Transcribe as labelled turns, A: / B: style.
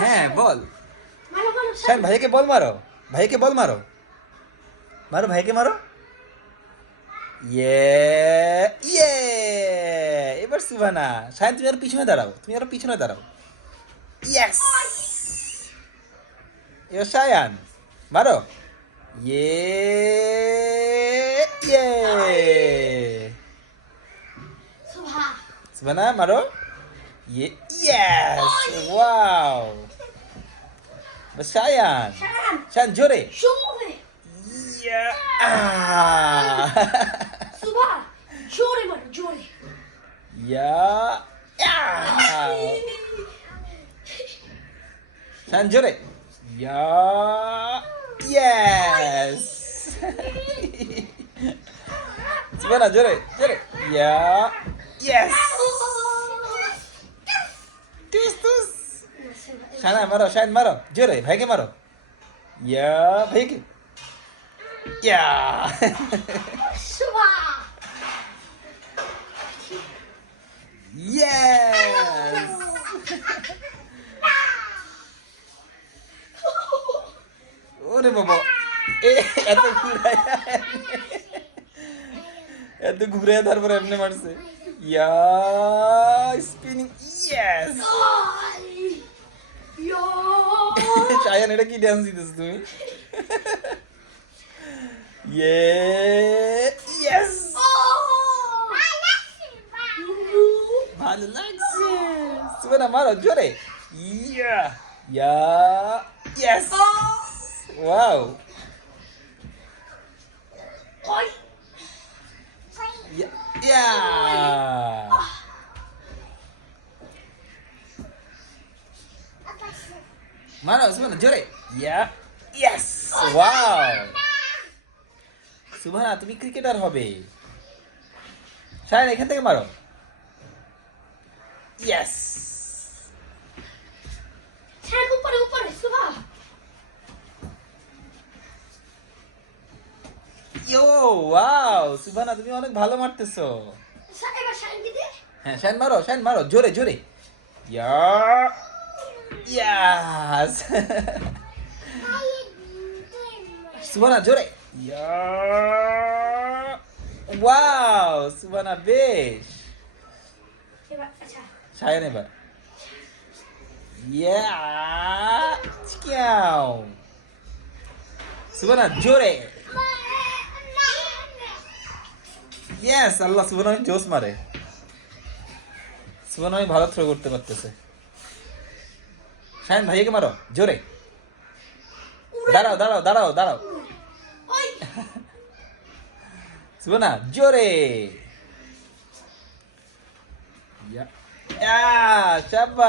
A: হ্যাঁ বল। শান ভাইকে বল মারো। ভাইকে বল মারো। মারো ভাইকে মারো। ইয়ে ইয়ে এবার সুভানা শায়ন তুমি আর পিছনে দাঁড়াও তুমি আর পিছনে দাঁড়াও। ইয়েস এবার শায়ান মারো। ইয়ে ইয়ে
B: সুভা।
A: সুভানা মারো। ইয়ে Yes! Wow!
B: Basta
A: yan. Saan?
B: Jure?
A: Yeah! Ah!
B: Suba! Sure man, Jure!
A: Yeah! Yeah! Saan, Jure? Yeah! Yes! Suba na, Jure! Jure! Yeah! Yes! সানা মারো শাইন মারো জোরে ভাইকে মারো ইয়া ভাইকে
B: ইয়া
A: Yes! ওরে বাবা এ এত ঘুরায় এত ঘুরায় তারপরে এমনি মারছে ইয়া স্পিনিং ইয়েস শায়ান এটা কি ডান্স দিতেছ তুমি ইয়ে ইয়েস ভালো লাগছে সুবনা মারো জোরে ইয়া ইয়া ইয়েস ওয়াও ইয়া ইয়া মারো সুবনা জোরে ইয়া ইয়েস ওয়াও সুবনা তুমি ক্রিকেটার হবে শায়ন এখান থেকে মারো ইয়েস
B: উপরে উপরে সুভা
A: ইয়ো ওয়াও সুবহানা তুমি অনেক ভালো মারতেছো হ্যাঁ শাইন মারো শাইন মারো জোরে জোরে ইয়া ইয়াস সুবহানা জোরে ইয়া ওয়াও সুবহানা বেশ
B: এবার আচ্ছা
A: শায়ন এবার ইয়া জোরে ইয়েস আল্লাহ অনেক জোস মারে অনেক ভালো থ্রো করতে পারতেছে। শায়ন ভাইয়াকে মারো জোরে। দাঁড়াও দাঁড়াও দাঁড়াও দাঁড়াও।
B: শুভ
A: না জোরে। শাবাশ